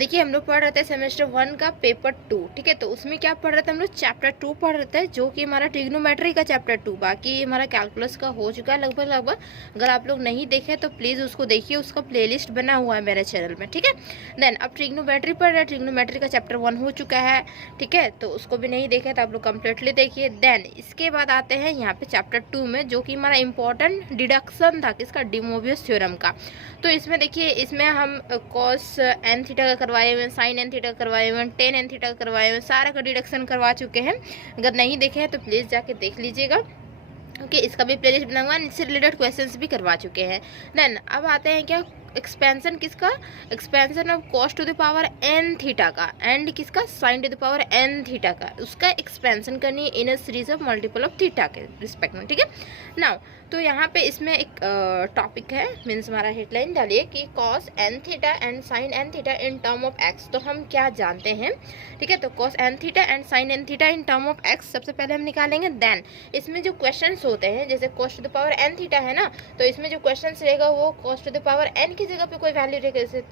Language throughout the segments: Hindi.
देखिए हम लोग पढ़ रहे थे सेमेस्टर 1 का पेपर 2, ठीक है। तो उसमें क्या पढ़ रहे थे हम लोग, चैप्टर 2 पढ़ रहे थे, जो कि हमारा ट्रिग्नोमेट्री का चैप्टर 2। बाकी हमारा कैलकुलस का हो चुका है लगभग। अगर आप लोग नहीं देखे तो प्लीज़ उसको देखिए, उसका प्लेलिस्ट बना हुआ है मेरे चैनल में, ठीक है। देन अब ट्रिग्नोमेट्री पढ़ रहे हैं, ट्रिग्नोमेट्री का चैप्टर 1 हो चुका है, ठीक है। तो उसको भी नहीं देखे तो आप लोग कम्प्लीटली देखिए। देन इसके बाद आते हैं यहाँ पे चैप्टर 2 में, जो कि हमारा इंपॉर्टेंट डिडक्शन था किसका, डी मोवियस थ्योरम का। तो इसमें देखिए, इसमें हम कॉस एन थीटा का करवाए हुए हैं, साइन एन थीटा करवाए हुए हैं, टेन एन थीटा करवाए हुए हैं, सारा का डिडक्शन करवा चुके हैं। अगर नहीं देखे हैं तो प्लीज़ जाके देख लीजिएगा, ओके। इसका भी प्लेलिस्ट बना हुआ है, इससे रिलेटेड क्वेश्चंस भी करवा चुके हैं। देन अब आते हैं क्या, एक्सपेंशन किसका, expansion of cos to the power n theta का, एंड किसका, sine to the power n theta का, उसका एक्सपेंशन करनी है in a series of multiple of theta के रिस्पेक्ट में, ठीक है। नाउ तो यहाँ पे इसमें एक टॉपिक है, मीन्स हमारा हेडलाइन डालिए कि cos n theta and sine n theta in term of x. तो हम क्या जानते हैं, ठीक है। तो cos n theta and sine n theta in term of x सबसे पहले हम निकालेंगे। देन इसमें जो क्वेश्चंस होते हैं, जैसे cos to the power n theta है ना, तो इसमें जो क्वेश्चंस रहेगा वो cos to the power n की जगह पे कोई वैल्यू रहेगा, जैसे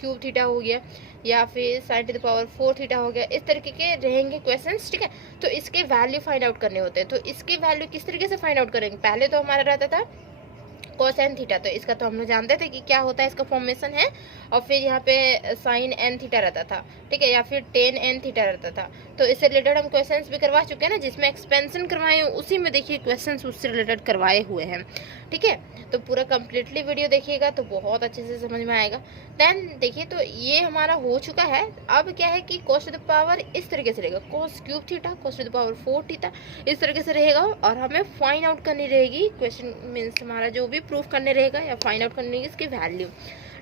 क्यूब थीटा हो गया या फिर sign to the power 4 theta हो गया, इस तरीके के रहेंगे क्वेश्चंस, ठीक है। तो इसके वैल्यू फाइंड आउट करने होते हैं। तो इसके वैल्यू किस तरीके से फाइंड आउट करेंगे, पहले तो हमारा रहता था कॉस एन थीटा, तो इसका तो हम लोग जानते थे कि क्या होता है, इसका फॉर्मेशन है। और फिर यहाँ पे साइन एन थीटा रहता था, ठीक है, या फिर टेन एन थीटा रहता था। तो इससे रिलेटेड हम क्वेश्चंस भी करवा चुके हैं ना, जिसमें एक्सपेंशन करवाए हैं उसी में देखिए क्वेश्चंस उससे रिलेटेड करवाए हुए हैं, ठीक है। तो पूरा कंप्लीटली वीडियो देखिएगा तो बहुत अच्छे से समझ में आएगा। देन देखिए, तो ये हमारा हो चुका है। अब क्या है कि कॉस टू द पावर इस तरीके से रहेगा, cos cube theta, cos to the power 4 theta, इस तरीके से रहेगा। और हमें फाइंड आउट करनी रहेगी, क्वेश्चन मीन्स हमारा जो भी प्रूफ करने रहेगा या फाइंड आउट करनी रहेगी इसकी वैल्यू,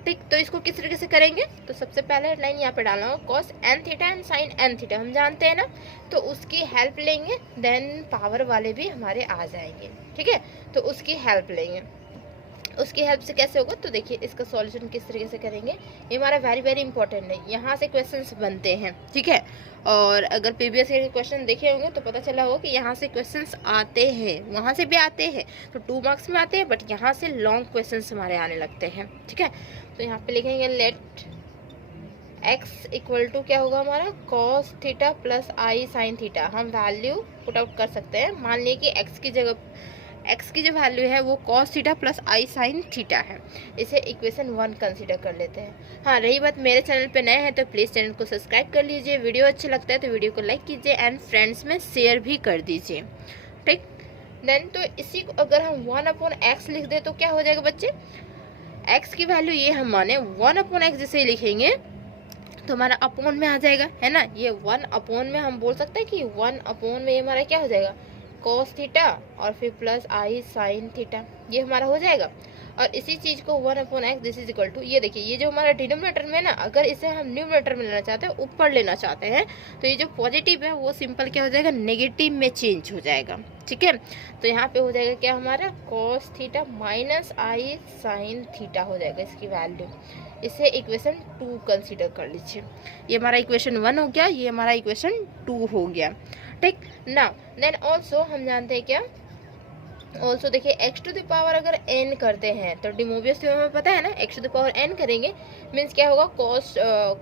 ठीक। तो इसको किस तरीके से करेंगे, तो सबसे पहले लाइन यहाँ पे डालना होगा, cos n theta and sine n theta हम जानते हैं ना, तो उसकी हेल्प लेंगे। देन पावर वाले भी हमारे आ जाएंगे, ठीक है। तो उसकी हेल्प लेंगे, उसकी हेल्प से कैसे होगा, तो देखिए इसका सॉल्यूशन किस तरीके से करेंगे, ये हमारा वेरी वेरी इंपॉर्टेंट है। यहाँ से क्वेश्चंस बनते हैं, ठीक है। और अगर प्रीवियस ईयर के क्वेश्चन देखे होंगे तो पता चला होगा कि यहाँ से क्वेश्चंस आते हैं, वहाँ से भी आते हैं, तो 2 मार्क्स में आते हैं, बट यहाँ से लॉन्ग क्वेश्चंस हमारे आने लगते हैं, ठीक है। तो यहाँ पे लिखेंगे लेट एक्स इक्वल टू क्या होगा हमारा, cos theta plus i sine theta. हम वैल्यू पुट आउट कर सकते हैं। मान लिए कि एक्स की जगह, एक्स की जो वैल्यू है वो cos theta plus i sine theta है। इसे इक्वेशन 1 कंसीडर कर लेते हैं। हाँ, रही बात मेरे चैनल पे नए हैं तो प्लीज़ चैनल को सब्सक्राइब कर लीजिए, वीडियो अच्छा लगता है तो वीडियो को लाइक कीजिए एंड फ्रेंड्स में शेयर भी कर दीजिए, ठीक। देन तो इसी को अगर हम 1/x लिख दे तो क्या हो जाएगा बच्चे, x की वैल्यू ये हम माने 1/x जैसे लिखेंगे तो हमारा अपॉन में आ जाएगा, है ना। ये 1/, में हम बोल सकते हैं कि 1/, में ये हमारा क्या हो जाएगा, कॉस थीटा और फिर प्लस आई साइन थीटा, ये हमारा हो जाएगा। और इसी चीज को 1/x this is equal to, ये देखिए ये जो हमारा डिनोमिनेटर में है ना, अगर इसे हम न्यूमरेटर में लेना चाहते हैं, ऊपर लेना चाहते हैं, तो ये जो पॉजिटिव है वो सिंपल क्या हो जाएगा, नेगेटिव में चेंज हो जाएगा, ठीक है। तो यहाँ पे हो जाएगा क्या हमारा, cos theta minus i sine theta हो जाएगा इसकी वैल्यू। इसे इक्वेशन 2 कंसीडर कर लीजिए। ये हमारा इक्वेशन 1 हो गया, ये हमारा इक्वेशन 2 हो गया, ठीक। नाउ देन ऑल्सो हम जानते हैं क्या, ऑल्सो देखिए x टू द पावर अगर n करते हैं तो डी मोवियस थ्योरम में पता है ना, x to the power n करेंगे मीन्स क्या होगा,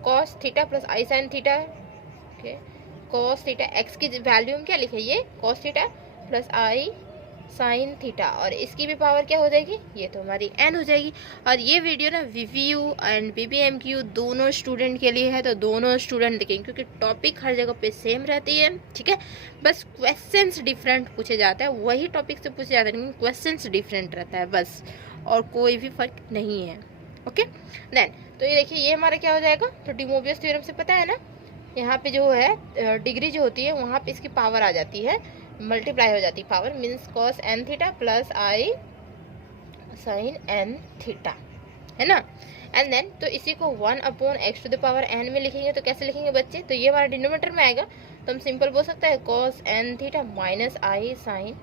cos theta plus i sine theta, okay. Cos theta x की वैल्यू में क्या लिखे, ये cos theta plus i sine theta, और इसकी भी पावर क्या हो जाएगी, ये तो हमारी n हो जाएगी। और ये वीडियो ना VVU एंड PPMQ दोनों स्टूडेंट के लिए है, तो दोनों स्टूडेंट देखेंगे क्योंकि टॉपिक हर जगह पे सेम रहती है, ठीक है। बस क्वेश्चंस डिफरेंट पूछे जाते हैं, वही टॉपिक से पूछे जाते हैं लेकिन क्वेश्चंस डिफरेंट रहता है बस, और कोई भी फर्क नहीं है, ओके। देन तो ये देखिए ये हमारा क्या हो जाएगा, तो डी मोवियस थ्योरम से पता है ना, यहाँ पे जो है डिग्री जो होती है वहाँ पे इसकी पावर आ जाती है, मल्टीप्लाई हो जाती है power, means cos n theta plus i sine n theta, है ना। एंड देन तो इसी को 1/x to the power n में लिखेंगे तो कैसे लिखेंगे बच्चे, तो ये हमारा डिनोमिनेटर में आएगा, तो हम सिंपल बोल सकते हैं cos n theta minus i sine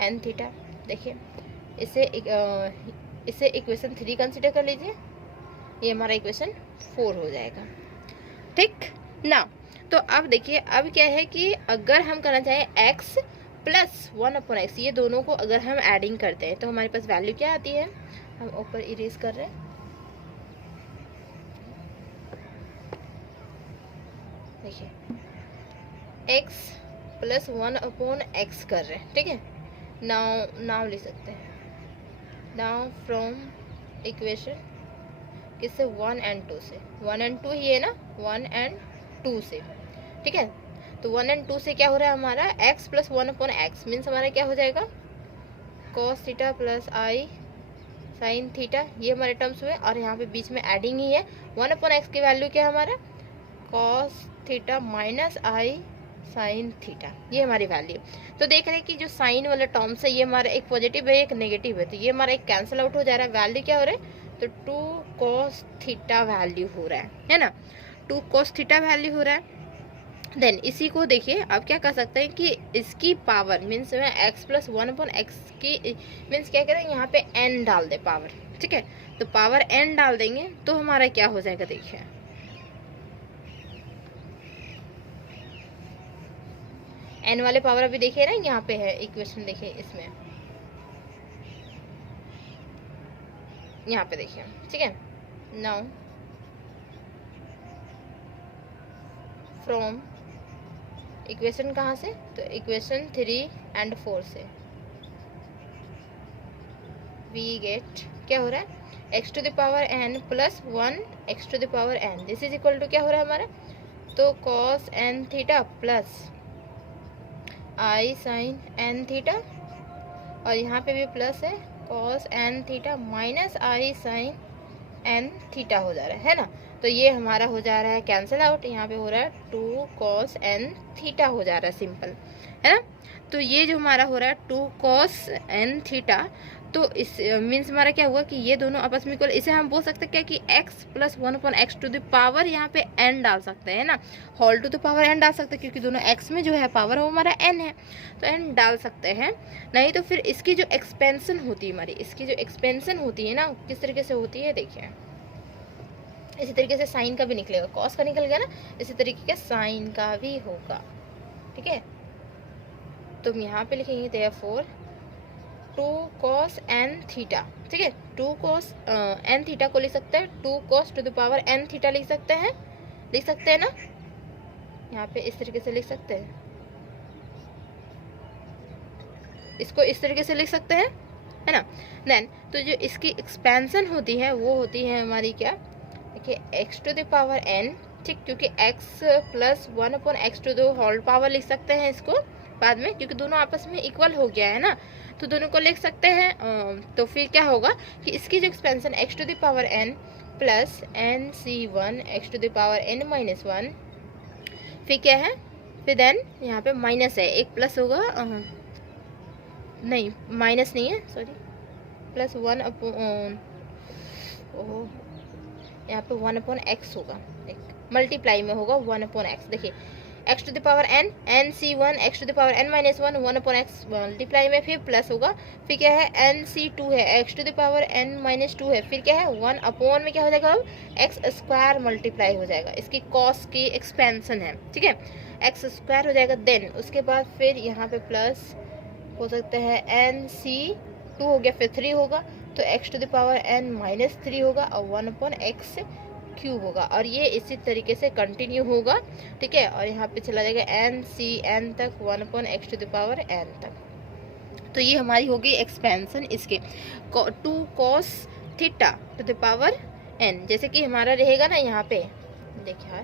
n theta. देखिए इसे इक्वेशन 3 कंसिडर कर लीजिए, ये हमारा इक्वेशन 4 हो जाएगा, ठीक ना। तो अब देखिए अब क्या है कि अगर हम करना चाहें x प्लस 1/x, ये दोनों को अगर हम एडिंग करते हैं तो हमारे पास वैल्यू क्या आती है, हम ऊपर इरेज कर रहे हैं, देखिए x प्लस 1/x कर रहे हैं, ठीक है। नाउ लिख सकते हैं, नाउ फ्रॉम इक्वेशन किससे, 1 and 2 से, 1 and 2 ही है ना, 1 and 2 से, ठीक है। तो 1 and 2 से क्या हो रहा है हमारा, x प्लस 1/x मीन्स हमारा क्या हो जाएगा, cos theta plus i sine theta, ये हमारे टर्म्स हुए। और यहाँ पे बीच में एडिंग ही है, 1/x की वैल्यू क्या है हमारा, cos theta minus i sine theta, ये हमारी वैल्यू। तो देख रहे हैं कि जो साइन वाला टर्म्स है ये हमारा एक पॉजिटिव है एक नेगेटिव है, तो ये हमारा एक कैंसिल आउट हो जा रहा है, वैल्यू क्या हो रहा है, तो 2 cos थीटा वैल्यू हो रहा है ना, 2 cos थीटा वैल्यू हो रहा है। देन इसी को देखिए आप क्या कर सकते हैं कि इसकी पावर मीन्स में x प्लस 1/x की मीन्स क्या करें, यहाँ पे n डाल दे पावर, ठीक है। तो पावर n डाल देंगे तो हमारा क्या हो जाएगा, देखिए n वाले पावर अभी देखिए ना, यहाँ पे है इक्वेशन, देखिए इसमें यहाँ पे देखिए, ठीक है। नाउ फ्रॉम इक्वेशन कहाँ से, तो इक्वेशन 3 and 4 से वी गेट क्या हो रहा है, x to the power n plus 1 x to the power n, this is equal to क्या हो रहा है हमारा, तो cos n theta plus i sine n theta, और यहाँ पे भी प्लस है cos n theta minus i sine n theta हो जा रहा है ना। तो ये हमारा हो जा रहा है कैंसिल आउट, यहाँ पे हो रहा है 2 cos n थीटा हो जा रहा है, सिंपल है ना। तो ये जो हमारा हो रहा है 2 cos n थीटा, तो इस मीन्स हमारा क्या हुआ कि ये दोनों आपस में इक्वल, इसे हम बोल सकते हैं क्या कि x plus 1/x to the power यहाँ पे n डाल सकते हैं ना, whole to the power n डाल सकते हैं, क्योंकि दोनों x में जो है पावर वो हमारा n है, तो n डाल सकते हैं। नहीं तो फिर इसकी जो एक्सपेंशन होती है हमारी, इसकी जो एक्सपेंशन होती है ना किस तरीके से होती है, देखिए इसी तरीके से साइन का भी निकलेगा, कॉस का निकल गया ना, इसी तरीके के साइन का भी होगा, ठीक है। तो हम यहाँ पे लिखेंगे देयरफॉर 2 cos n थीटा, ठीक है, 2 cos n थीटा को लिख सकते हैं 2 cos to the power n theta लिख सकते हैं ना, यहाँ पे इस तरीके से लिख सकते हैं, इसको इस तरीके से लिख सकते हैं, है ना। देन तो जो इसकी एक्सपेंशन होती है वो होती है हमारी क्या, देखिए x to the power n, ठीक, क्योंकि x plus 1/x to the whole power लिख सकते हैं इसको बाद में, क्योंकि दोनों आपस में इक्वल हो गया है ना, तो दोनों को लिख सकते हैं। तो फिर क्या होगा कि इसकी जो expansion x to the power n plus nc1 x to the power n minus 1, फिर क्या है, फिर देन यहाँ पे माइनस है, एक प्लस होगा, नहीं माइनस नहीं है, सॉरी, प्लस 1 यहाँ पे 1/x होगा, मल्टीप्लाई में होगा 1/x, देखिए x to the power n nc1 x to the power n minus 1 1/x multiply में, फिर प्लस होगा, फिर क्या है nc2 है x to the power n minus 2 है, फिर क्या है 1 में क्या हो जाएगा, अब x स्क्वायर मल्टीप्लाई हो जाएगा, इसकी कॉस की एक्सपेंशन है, ठीक है, x स्क्वायर हो जाएगा। देन उसके बाद फिर यहाँ पे प्लस हो सकता है nc2 हो गया, फिर 3 होगा, तो x to the power n minus 3 होगा और 1/x क्यूब होगा, और ये इसी तरीके से कंटिन्यू होगा, ठीक है। और यहाँ पे चला जाएगा n तक 1/x to the power n तक। तो ये हमारी होगी एक्सपेंशन इसके 2 cos theta two the power n, जैसे कि हमारा रहेगा ना यहाँ पे देखिए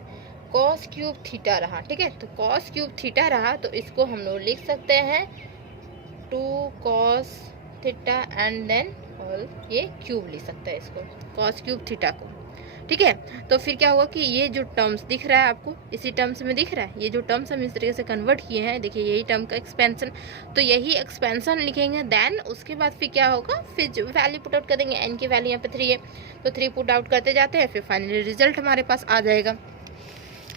cos क्यूब थीटा रहा, ठीक है, तो cos क्यूब थीटा रहा, तो इसको हम लोग लिख सकते हैं 2 cos थीटा एंड देन और ये क्यूब लिख सकते हैं इसको cos क्यूब थीटा को, ठीक है। तो फिर क्या होगा कि ये जो टर्म्स दिख रहा है आपको, इसी टर्म्स में दिख रहा है, ये जो टर्म्स हम इस तरीके से कन्वर्ट किए हैं, देखिए यही टर्म का एक्सपेंशन, तो यही एक्सपेंशन लिखेंगे। देन उसके बाद फिर क्या होगा, फिर जो वैल्यू पुट आउट कर देंगे, n की वैल्यू यहाँ पे 3 है, तो 3 पुट आउट करते जाते हैं, फिर फाइनली रिजल्ट हमारे पास आ जाएगा।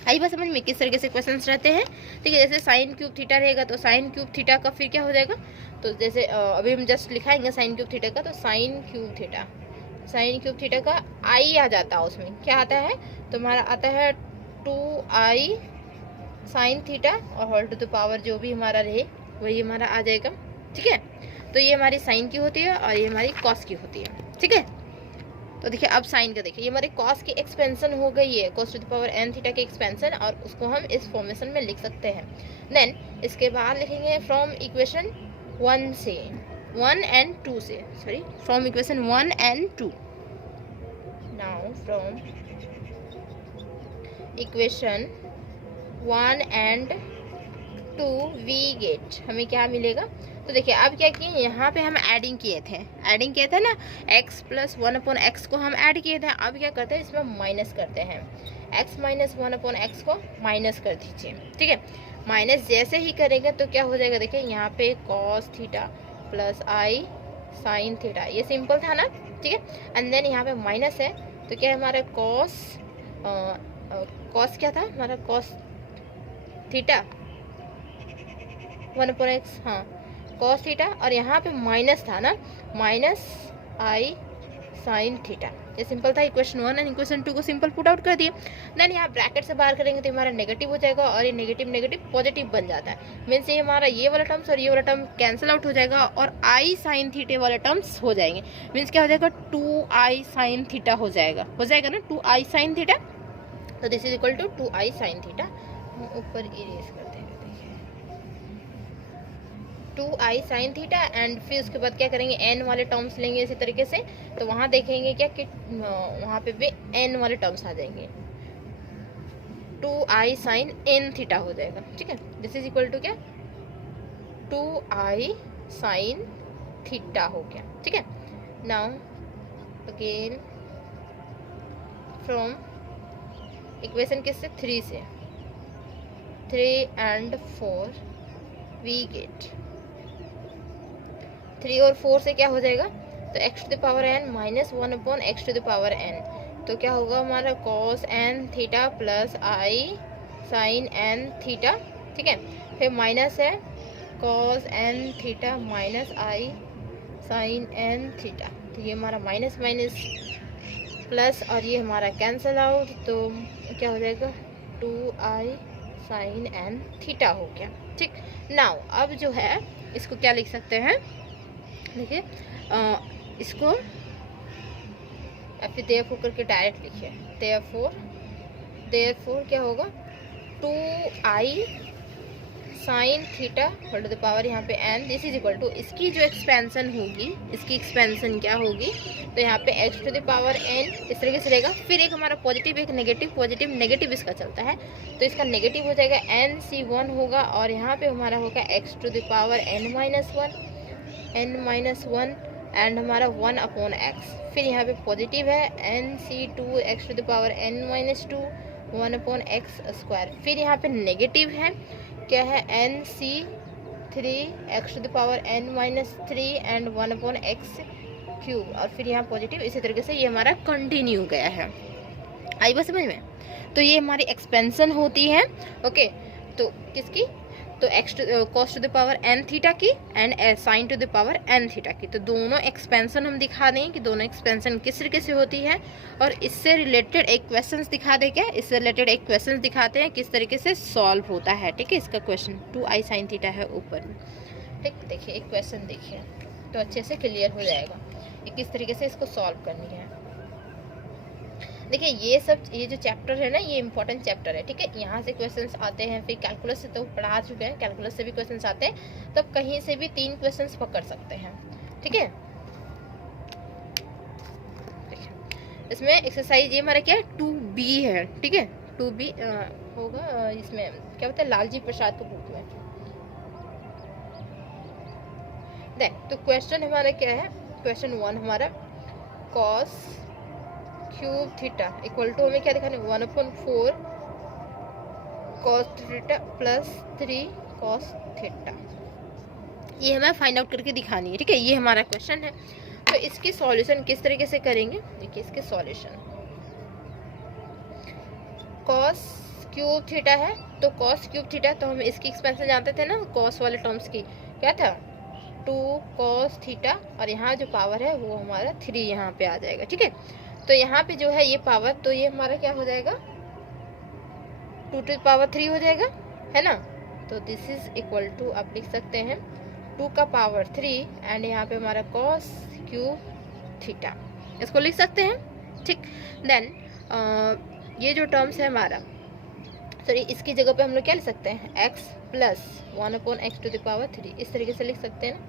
आई बात समझ में किस तरीके से क्वेश्चंस रहते हैं, ठीक है। जैसे साइन क्यूब थीटा रहेगा तो साइन क्यूब थीटा का फिर क्या हो जाएगा, तो जैसे अभी हम जस्ट लिखाएंगे साइन क्यूब थीटा का, तो साइन क्यूब थीटा का आई आ जाता है, उसमें क्या आता है, तो हमारा आता है 2i साइन थीटा और होल टू द पावर जो भी हमारा रहे वही हमारा आ जाएगा, ठीक है। तो ये हमारी साइन की होती है और ये हमारी कॉस की होती है, ठीक है। तो देखिए अब साइन का देखिए, ये हमारे कॉस की एक्सपेंशन हो गई है, cos to the power n theta की एक्सपेंशन, और उसको हम इस फॉर्मेशन में लिख सकते हैं। देन इसके बाद लिखेंगे फ्रॉम इक्वेशन 1 से 1 and 2 से, sorry from equation 1 and 2। Now from equation 1 and 2 we get, हमें क्या मिलेगा। तो देखिए अब क्या किए, यहाँ पे हम एडिंग किए थे ना, x प्लस 1/x को हम ऐड किए थे। अब क्या करते हैं, इसमें माइनस करते हैं, x माइनस 1/x को माइनस कर दीजिए, ठीक है। माइनस जैसे ही करेंगे तो क्या हो जाएगा, देखिए यहाँ पे cos theta plus i sine theta, ये सिंपल था ना, ठीक है। एंड देन यहाँ पे माइनस है तो क्या है हमारा cos क्या था हमारा, cos थीटा 1/x, हाँ cos थीटा, और यहाँ पे माइनस था ना, माइनस i साइन थीटा। ये सिंपल था इक्वेशन 1, एंड इक्वेशन 2 को सिंपल पुट आउट कर दिए। देन यहाँ ब्रैकेट से बाहर करेंगे तो हमारा नेगेटिव हो जाएगा, और ये नेगेटिव नेगेटिव पॉजिटिव बन जाता है। मीन्स ये हमारा ये वाला टर्म्स और ये वाला टर्म कैंसिल आउट हो जाएगा, और i साइन थीटे वाले टर्म्स हो जाएंगे। मीन्स क्या हो जाएगा, 2i साइन थीटा हो जाएगा ना, 2i साइन थीटा। तो this is equal to 2i sine theta. ऊपर इरेज करते हैं, 2i साइन थीटा, एंड फिर उसके बाद क्या करेंगे, n वाले टर्म्स लेंगे इसी तरीके से। तो वहां देखेंगे क्या कि वहां पे भी n वाले टर्म्स आ जाएंगे, 2i साइन n थीटा हो जाएगा, ठीक है। दिस इज इक्वल टू क्या, 2i साइन थीटा हो गया, ठीक है। नाउ अगेन फ्रॉम इक्वेशन किससे, 3 से, 3 and 4 वी गेट 3 और 4 से क्या हो जाएगा, तो x to the power n minus 1/x to the power n, तो क्या होगा हमारा cos n theta plus i sine n theta, ठीक है। फिर माइनस है cos n theta minus i sine n theta, तो ये हमारा माइनस माइनस प्लस, और ये हमारा कैंसल आउट, तो क्या हो जाएगा 2i साइन n थीटा हो गया, ठीक। नाउ अब जो है इसको क्या लिख सकते हैं, देखिए इसको फिर देयरफॉर करके डायरेक्ट लिखिए, देयरफॉर क्या होगा, 2i sine theta whole to the power यहाँ पे n, this is equal to, इसकी जो एक्सपेंशन होगी, इसकी एक्सपेंशन क्या होगी, तो यहाँ पे x to the power n इस तरीके से रहेगा। फिर एक हमारा पॉजिटिव एक नेगेटिव, पॉजिटिव नेगेटिव इसका चलता है, तो इसका नेगेटिव हो जाएगा nc1 होगा, और यहाँ पे हमारा होगा x to the power n minus 1 and हमारा 1/x। फिर यहाँ पे पॉजिटिव है nc2 x to the power n minus 2 1/x square. फिर यहाँ पे नेगेटिव है, क्या है nc3 x to the power n minus 3 and 1/x cube, और फिर यहाँ पॉजिटिव। इसी तरीके से ये हमारा कंटिन्यू गया है, आई बात समझ में। तो ये हमारी एक्सपेंशन होती है, ओके। तो किसकी, तो cos to the power n theta की and sine to the power n theta की। तो दोनों एक्सपेंशन हम दिखा दें कि दोनों एक्सपेंशन किस तरीके से होती है, और इससे रिलेटेड एक क्वेश्चन दिखा दे, क्या इससे रिलेटेड एक क्वेश्चन दिखाते हैं किस तरीके से सॉल्व होता है, ठीक है। इसका क्वेश्चन 2i साइन थीटा है ऊपर में, ठीक। देखिए एक क्वेश्चन देखिए तो अच्छे से क्लियर हो जाएगा कि किस तरीके से इसको सॉल्व करनी है। देखिए ये जो चैप्टर है ना, ये इंपॉर्टेंट चैप्टर है, ठीक है। यहाँ से क्वेश्चंस आते हैं, फिर कैलकुलस से तो पढ़ा चुके हैं, कैलकुलस से भी क्वेश्चंस आते हैं, तब कहीं से भी 3 क्वेश्चंस पकड़ सकते हैं, ठीक है। इसमें एक्सरसाइज ये हमारा क्या है, 2b है, ठीक है। 2b होगा, इसमें क्या होता है, लालजी प्रसाद के बुक में। देख तो क्वेश्चन हमारा क्या है, क्वेश्चन 1 हमारा cos cube theta equal to, हमें क्या दिखाना है, 1/4 cos theta plus 3 cos theta, ये हमें फाइंड आउट करके दिखानी है, ठीक है। ये हमारा क्वेश्चन है। तो इसकी सॉल्यूशन किस तरीके से करेंगे, देखिए इसके सॉल्यूशन, cos क्यूब थीटा है, तो cos क्यूब थीटा, तो हम इसकी एक्सपेंशन जानते थे ना, cos वाले टर्म्स की क्या था, 2 cos थीटा, और यहाँ जो पावर है वो हमारा 3 यहाँ पे आ जाएगा, ठीक है। तो यहाँ पे जो है ये पावर, तो ये हमारा क्या हो जाएगा, 2 टू द पावर 3 हो जाएगा, है ना। तो दिस इज इक्वल टू, आप लिख सकते हैं 2 का पावर 3 एंड यहाँ पे हमारा cos क्यूब थीटा, इसको लिख सकते हैं। ठीक। देन ये जो टर्म्स है हमारा, सॉरी, इसकी जगह पे हम लोग क्या लिख सकते हैं, x प्लस 1/x⁻3, इस तरीके से लिख सकते हैं ना।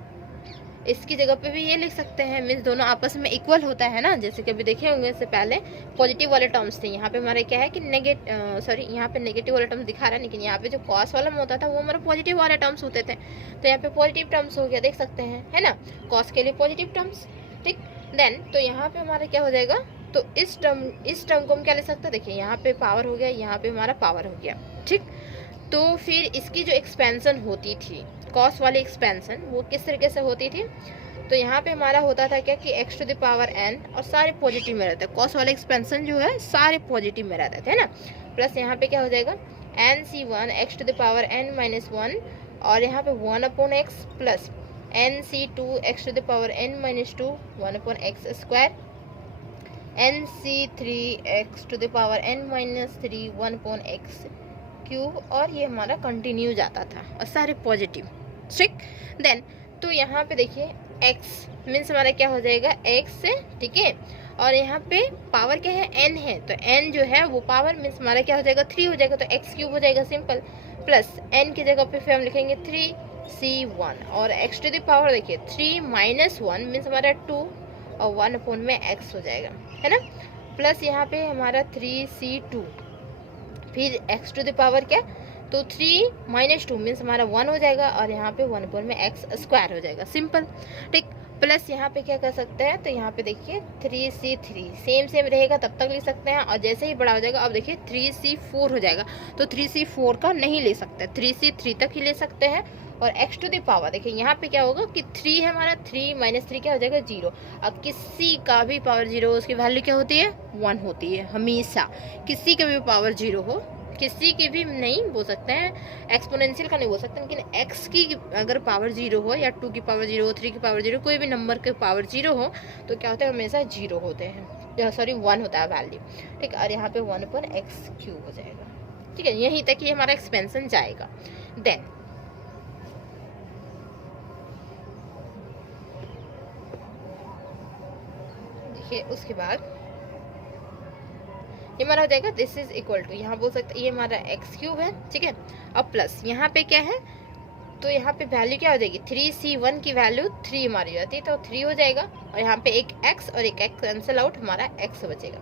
इसकी जगह पे भी ये लिख सकते हैं, मीन्स दोनों आपस में इक्वल होता है ना। जैसे कभी देखे होंगे इससे पहले पॉजिटिव वाले टर्म्स थे, यहाँ पे हमारे क्या है कि यहाँ पे नेगेटिव वाले टर्म्स दिखा रहा है, लेकिन यहाँ पे जो कॉस वाला में होता था वो हमारा पॉजिटिव वाले टर्म्स होते थे। तो यहाँ पे पॉजिटिव टर्म्स हो गया, देख सकते हैं, है ना, कॉस के लिए पॉजिटिव टर्म्स, ठीक। देन तो यहाँ पे हमारा क्या हो जाएगा, तो इस टर्म को हम क्या ले सकते हैं, देखिए यहाँ पे पावर हो गया, यहाँ पे हमारा पावर हो गया, ठीक। तो फिर इसकी जो एक्सपेंशन होती थी, कॉस वाली एक्सपेंशन, वो किस तरीके से होती थी, तो यहाँ पे हमारा होता था क्या कि x⁻n और सारे पॉजिटिव में रहते हैं। कॉस वाले एक्सपेंशन जो है सारे पॉजिटिव में रहते थे ना। प्लस यहाँ पे क्या हो जाएगा, nc1 x⁻n-1 और यहाँ पे 1/x plus nc2 x⁻n-2 1/x², nc3 x⁻n-3 1/x³ और ये हमारा कंटिन्यू जाता था और सारे पॉजिटिव, ठीक। देन तो यहाँ पे देखिए x मीन्स हमारा क्या हो जाएगा, x, ठीक है, और यहाँ पे पावर क्या है, n है, तो n जो है वो पावर मीन्स हमारा क्या हो जाएगा, 3 हो जाएगा, तो x³ हो जाएगा, सिंपल। प्लस n की जगह पे फिर हम लिखेंगे 3c1 और x⁻, देखिए 3 - 1 मीन्स हमारा 2 और 1/x हो जाएगा, है ना। प्लस यहाँ पे हमारा 3c2, फिर x⁻ क्या, तो 3 - 2 मीन्स हमारा 1 हो जाएगा और यहाँ पे 1/x² हो जाएगा, सिंपल, ठीक। प्लस यहाँ पे क्या कर सकते हैं, तो यहाँ पे देखिए 3c3 सेम रहेगा, तब तक ले सकते हैं, और जैसे ही बड़ा हो जाएगा अब देखिए 3c4 हो जाएगा, तो 3c4 का नहीं ले सकते, 3c3 तक ही ले सकते हैं। और x⁻, देखिए यहाँ पे क्या होगा कि 3 है हमारा, 3 - 3 क्या हो जाएगा, 0। अब किसी का भी पावर 0 हो, उसकी वैल्यू क्या होती है, 1 होती है हमेशा, किसी का भी पावर 0 हो, किसी की भी नहीं बोल सकते हैं, एक्सपोनेंशियल का नहीं बोल सकते, लेकिन x की अगर पावर 0 हो या 2 की पावर 0 हो, 3 की पावर 0, कोई भी नंबर के पावर 0 हो तो क्या होता है, हमेशा 0 होते हैं, सॉरी 1 होता है वैल्यू, ठीक। और यहाँ पे 1/x³ हो जाएगा, ठीक है, यहीं तक ये हमारा एक्सपेंशन जाएगा। देन देखिए उसके बाद ये हमारा हो जाएगा, दिस इज इक्वल टू, यहाँ बोल सकते ये हमारा x³ है, ठीक है। अब प्लस यहाँ पे क्या है, तो यहाँ पे वैल्यू क्या हो जाएगी, 3c1 की वैल्यू 3 हमारी जाती है, तो 3 हो जाएगा, और यहाँ पे एक x और एक x कैंसिल आउट, हमारा x बचेगा।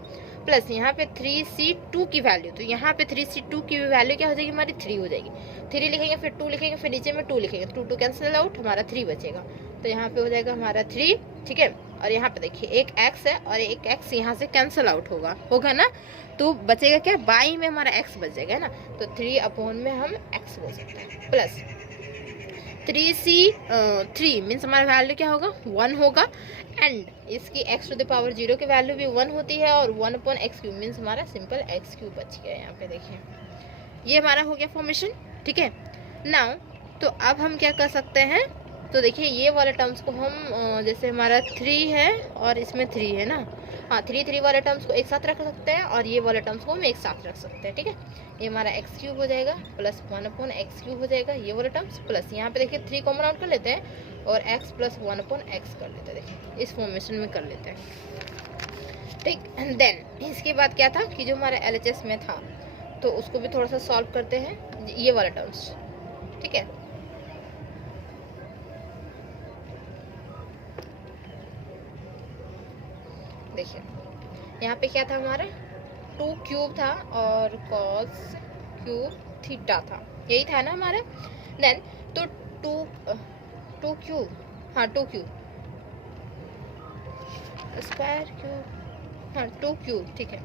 प्लस यहाँ पे 3c2 की वैल्यू, तो यहाँ पे 3c2 की वैल्यू क्या हो जाएगी, हमारी 3 हो जाएगी, 3 लिखेंगे, फिर 2 लिखेंगे, फिर नीचे में 2 लिखेंगे, 2 कैंसिल आउट, हमारा 3 बचेगा, तो यहाँ पे हो जाएगा हमारा 3, ठीक है। और यहाँ पे देखिए एक x है और एक x यहाँ से कैंसिल आउट होगा ना, तो बचेगा क्या, बाई में हमारा x बचेगा, है ना, तो 3 में हम x बोल सकते हैं। प्लस 3c3 मीन्स हमारा वैल्यू क्या होगा, 1 होगा, एंड इसकी x⁻0 की वैल्यू भी 1 होती है, और 1/x³ मीन्स हमारा सिंपल x³ बच गया। यहाँ पे देखिए ये हमारा हो गया फॉर्मेशन, ठीक है। नाउ तो अब हम क्या कर सकते हैं, तो देखिए ये वाले टर्म्स को हम जैसे हमारा 3 है और इसमें 3 है ना, हाँ 3 वाले टर्म्स को एक साथ रख सकते हैं, और ये वाले टर्म्स को हम एक साथ रख सकते हैं, ठीक है। ये हमारा x³ हो जाएगा, प्लस 1/x³ हो जाएगा, ये वाले टर्म्स, प्लस यहाँ पे देखिए 3 कॉमन आउट कर लेते हैं और x प्लस 1/x कर लेते हैं, देखिए इस फॉर्मेशन में कर लेते हैं, ठीक। एंड देन इसके बाद क्या था कि जो हमारा LHS में था, तो उसको भी थोड़ा सा सॉल्व करते हैं, ये वाले टर्म्स, ठीक है। देखिए यहाँ पे क्या था हमारा, 2³ था और cos³ थीटा था, यही था ना हमारा। देन तो 2 हाँ 2³ स्क्वायर क्यूब, हाँ 2³ ठीक है।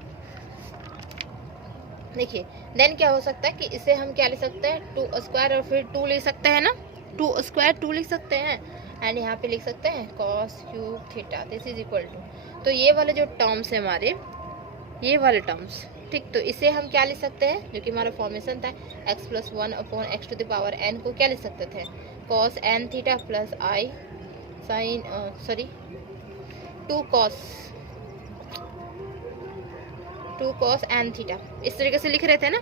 देखिए देन क्या हो सकता है कि इसे हम क्या ले सकते हैं, 2² और फिर 2 ले सकते हैं ना, 2² 2 लिख सकते हैं, एंड यहाँ पे लिख सकते हैं cos³ theta, this is equal to, तो ये वाले जो टर्म्स है हमारे, ये वाले टर्म्स, ठीक। तो इसे हम क्या लिख सकते हैं, जो कि हमारा फॉर्मेशन था, x प्लस 1/x⁻n को क्या लिख सकते थे, cos n theta plus i sine sorry 2 cos n theta, इस तरीके से लिख रहे थे ना,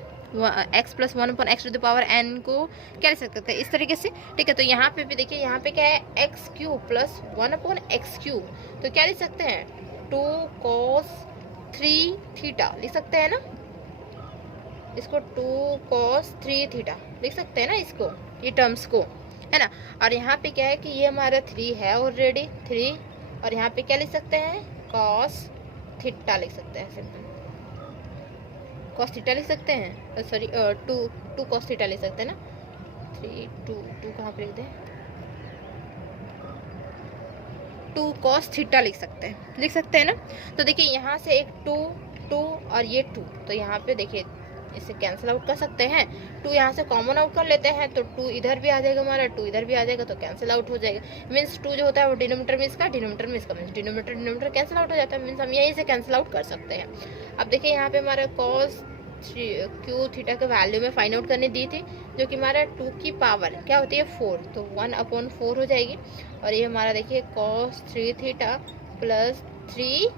x प्लस 1/x⁻n को क्या लिख सकते थे, इस तरीके से, ठीक है। तो यहाँ पे भी देखिए, यहाँ पे क्या है, x³ प्लस 1/x³, तो क्या लिख सकते हैं, 2 cos 3 थीटा लिख सकते हैं ना इसको, 2 cos 3 थीटा लिख सकते हैं ना इसको, ये टर्म्स को, है ना। और यहाँ पे क्या है कि ये हमारा 3 है ऑलरेडी 3, और यहाँ पे क्या लिख सकते हैं cos थीटा लिख सकते हैं, सिंपल cos थीटा लिख सकते हैं, सॉरी 2 cos थीटा लिख सकते हैं ना, 3 2 कहाँ पे लिख दें, 2 cos थीटा लिख सकते हैं ना। तो देखिए यहाँ से एक 2 और ये 2, तो यहाँ पे देखिए इसे कैंसिल आउट कर सकते हैं, 2 यहाँ से कॉमन आउट कर लेते हैं, तो 2 इधर भी आ जाएगा हमारा, 2 इधर भी आ जाएगा, तो कैंसिल आउट हो जाएगा। मीन्स 2 जो होता है वो डिनोमिनेटर में इसका, डिनोमिनेटर में इसका, मीन्स डिनोमिनेटर कैंसिल आउट हो जाता है, मीन्स हम यहीं से कैंसिल आउट कर सकते हैं। अब देखिए यहाँ पे हमारा cos q थीटा के वैल्यू में फाइंड आउट करने दी थी, जो कि हमारा 2 की पावर क्या होती है 4, तो 1/4 हो जाएगी। और ये हमारा देखिए cos 3 theta plus 3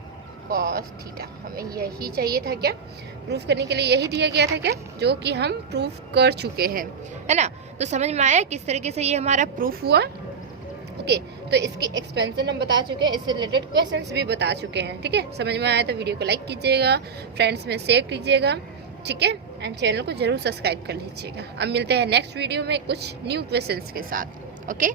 cos theta, हमें यही चाहिए था क्या, प्रूफ करने के लिए यही दिया गया था क्या, जो कि हम प्रूफ कर चुके हैं, है ना। तो समझ में आया किस तरीके से ये हमारा प्रूफ हुआ। ओके, तो इसकी एक्सपेंशन हम बता चुके हैं, इससे रिलेटेड क्वेश्चंस भी बता चुके हैं। ठीक है, समझ में आया तो वीडियो को लाइक कीजिएगा, फ्रेंड्स में शेयर कीजिएगा, ठीक है, एंड चैनल को जरूर सब्सक्राइब कर लीजिएगा। अब मिलते हैं नेक्स्ट वीडियो में कुछ न्यू क्वेश्चंस के साथ। ओके।